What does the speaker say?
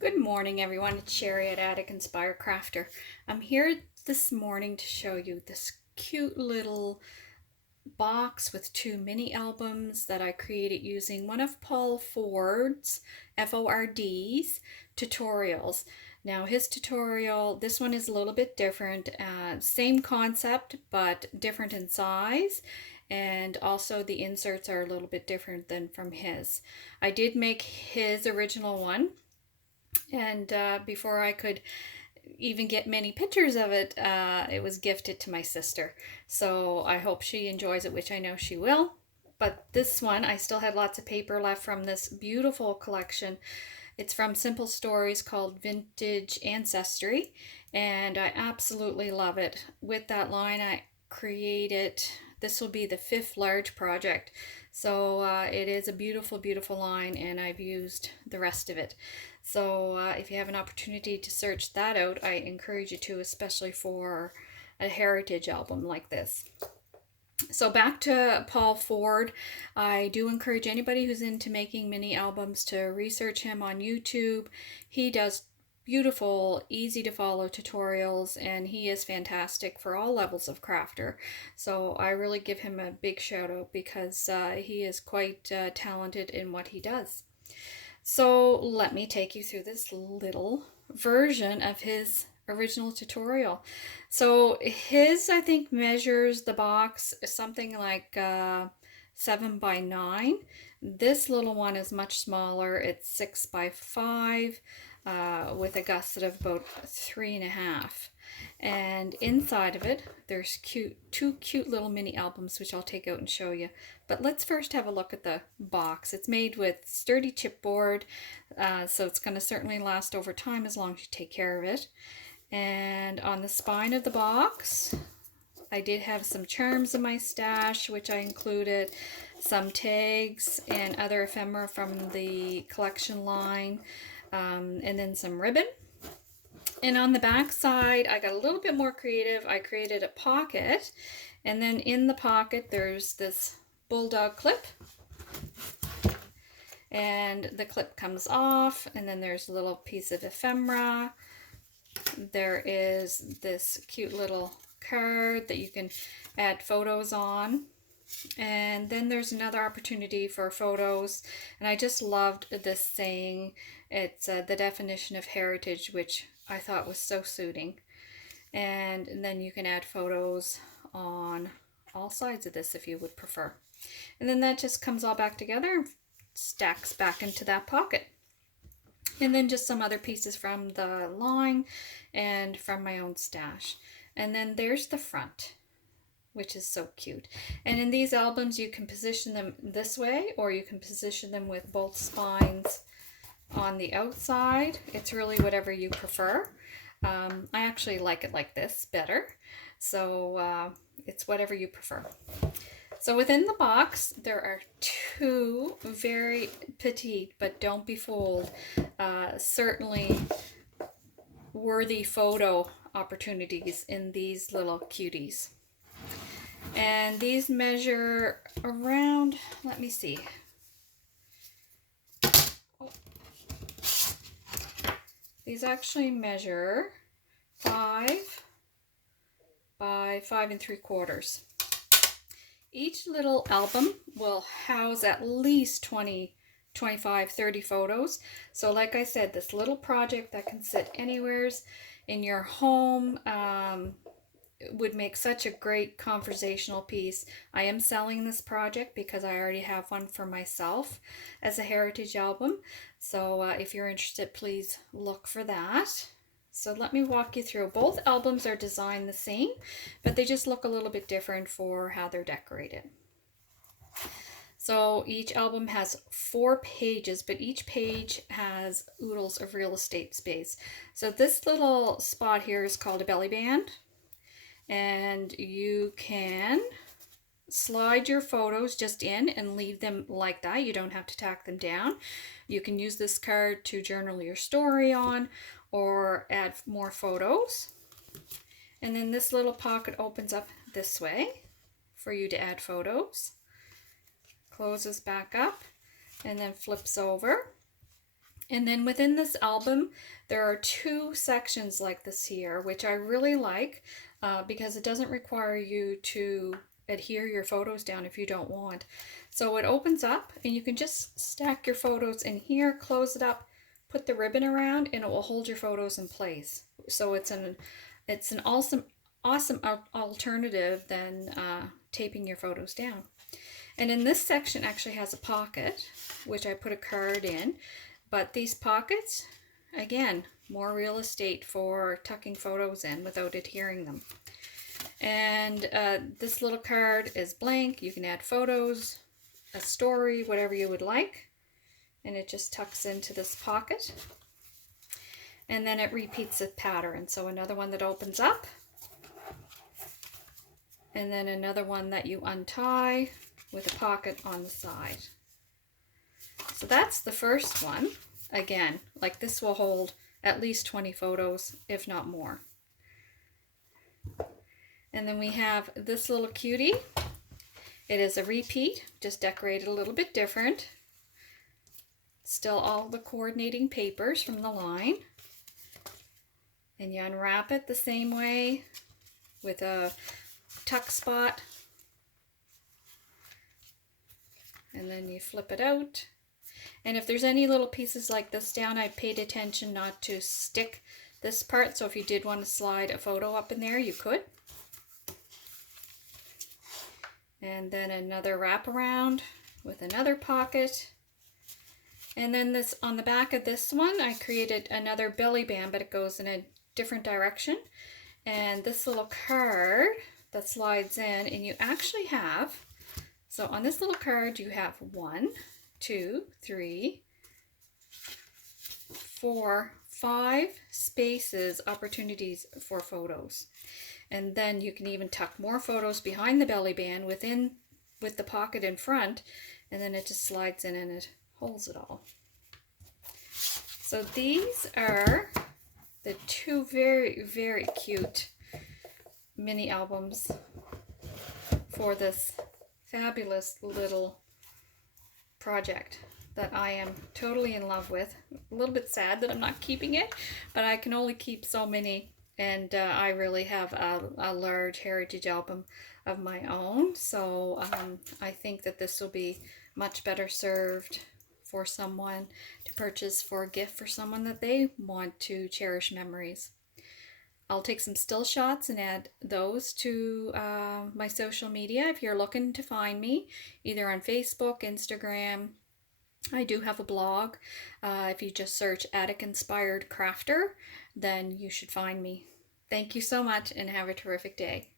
Good morning, everyone. It's Sherry at Attic Inspire Crafter. I'm here this morning to show you this cute little box with two mini albums that I created using one of Paul Ford's, Ford's tutorials. Now his tutorial, this one is a little bit different. Same concept, but different in size. And also the inserts are a little bit different than from his. I did make his original one, and before I could even get many pictures of it, it was gifted to my sister. So I hope she enjoys it, which I know she will. But this one, I still had lots of paper left from this beautiful collection. It's from Simple Stories called Vintage Ancestry, and I absolutely love it. With that line, I created, this will be the fifth large project. So it is a beautiful, beautiful line, and I've used the rest of it. So if you have an opportunity to search that out, I encourage you to, especially for a heritage album like this. So back to Paul Ford, I do encourage anybody who's into making mini albums to research him on YouTube. He does beautiful, easy to follow tutorials, and he is fantastic for all levels of crafter. So I really give him a big shout out because he is quite talented in what he does. So let me take you through this little version of his original tutorial. So his, I think, measures the box something like 7 by 9. This little one is much smaller. It's 6 by 5 with a gusset of about 3.5. And inside of it, there's two cute little mini albums, which I'll take out and show you. But let's first have a look at the box. It's made with sturdy chipboard, so it's going to certainly last over time as long as you take care of it. And on the spine of the box, I did have some charms in my stash, which I included, some tags and other ephemera from the collection line, and then some ribbon. And on the back side, I got a little bit more creative. I created a pocket, and then in the pocket there's this bulldog clip, and the clip comes off, and then there's a little piece of ephemera. There is this cute little card that you can add photos on, and then there's another opportunity for photos. And I just loved this saying. It's the definition of heritage, which I thought was so suiting. And then you can add photos on all sides of this if you would prefer. And then that just comes all back together and stacks back into that pocket. And then just some other pieces from the line and from my own stash. And then there's the front, which is so cute. And in these albums, you can position them this way, or you can position them with both spines on the outside. It's really whatever you prefer. I actually like it like this better. So it's whatever you prefer. So within the box, there are two very petite, but don't be fooled, certainly worthy photo opportunities in these little cuties. And these measure around, let me see. Oh. These actually measure 5 by 5 3/4. Each little album will house at least 20, 25, 30 photos. So like I said, this little project that can sit anywheres in your home would make such a great conversational piece. I am selling this project because I already have one for myself as a heritage album. So if you're interested, please look for that. So let me walk you through. Both albums are designed the same, but they just look a little bit different for how they're decorated. So each album has 4 pages, but each page has oodles of real estate space. So this little spot here is called a belly band, and you can slide your photos just in and leave them like that. You don't have to tack them down. You can use this card to journal your story on or add more photos. And then this little pocket opens up this way for you to add photos. Closes back up and then flips over. And then within this album, there are 2 sections like this here, which I really like because it doesn't require you to adhere your photos down if you don't want. So it opens up and you can just stack your photos in here, close it up, put the ribbon around, and it will hold your photos in place. So it's an awesome alternative than taping your photos down. And in this section actually has a pocket, which I put a card in. But these pockets, again, more real estate for tucking photos in without adhering them. And this little card is blank. You can add photos, a story, whatever you would like. And it just tucks into this pocket. And then it repeats the pattern. So another one that opens up. And then another one that you untie with a pocket on the side. So that's the first one. Again, like this will hold at least 20 photos, if not more. And then we have this little cutie. It is a repeat, just decorated a little bit different. Still all the coordinating papers from the line. And you unwrap it the same way with a tuck spot. And then you flip it out. And if there's any little pieces like this down, I paid attention not to stick this part. So if you did want to slide a photo up in there, you could. And then another wraparound with another pocket. And then this on the back of this one, I created another belly band, but it goes in a different direction. And this little card that slides in, and you actually have, so on this little card, you have 1, 2, 3, 4, 5 spaces, opportunities for photos. And then you can even tuck more photos behind the belly band with the pocket in front, and then it just slides in and it holds it all. So these are the 2 very, very cute mini albums for this fabulous little project that I am totally in love with. A little bit sad that I'm not keeping it, but I can only keep so many, and I really have a large heritage album of my own, so I think that this will be much better served for someone to purchase for a gift for someone that they want to cherish memories. I'll take some still shots and add those to my social media if you're looking to find me, either on Facebook, Instagram. I do have a blog. If you just search Attic Inspired Crafter, then you should find me. Thank you so much and have a terrific day.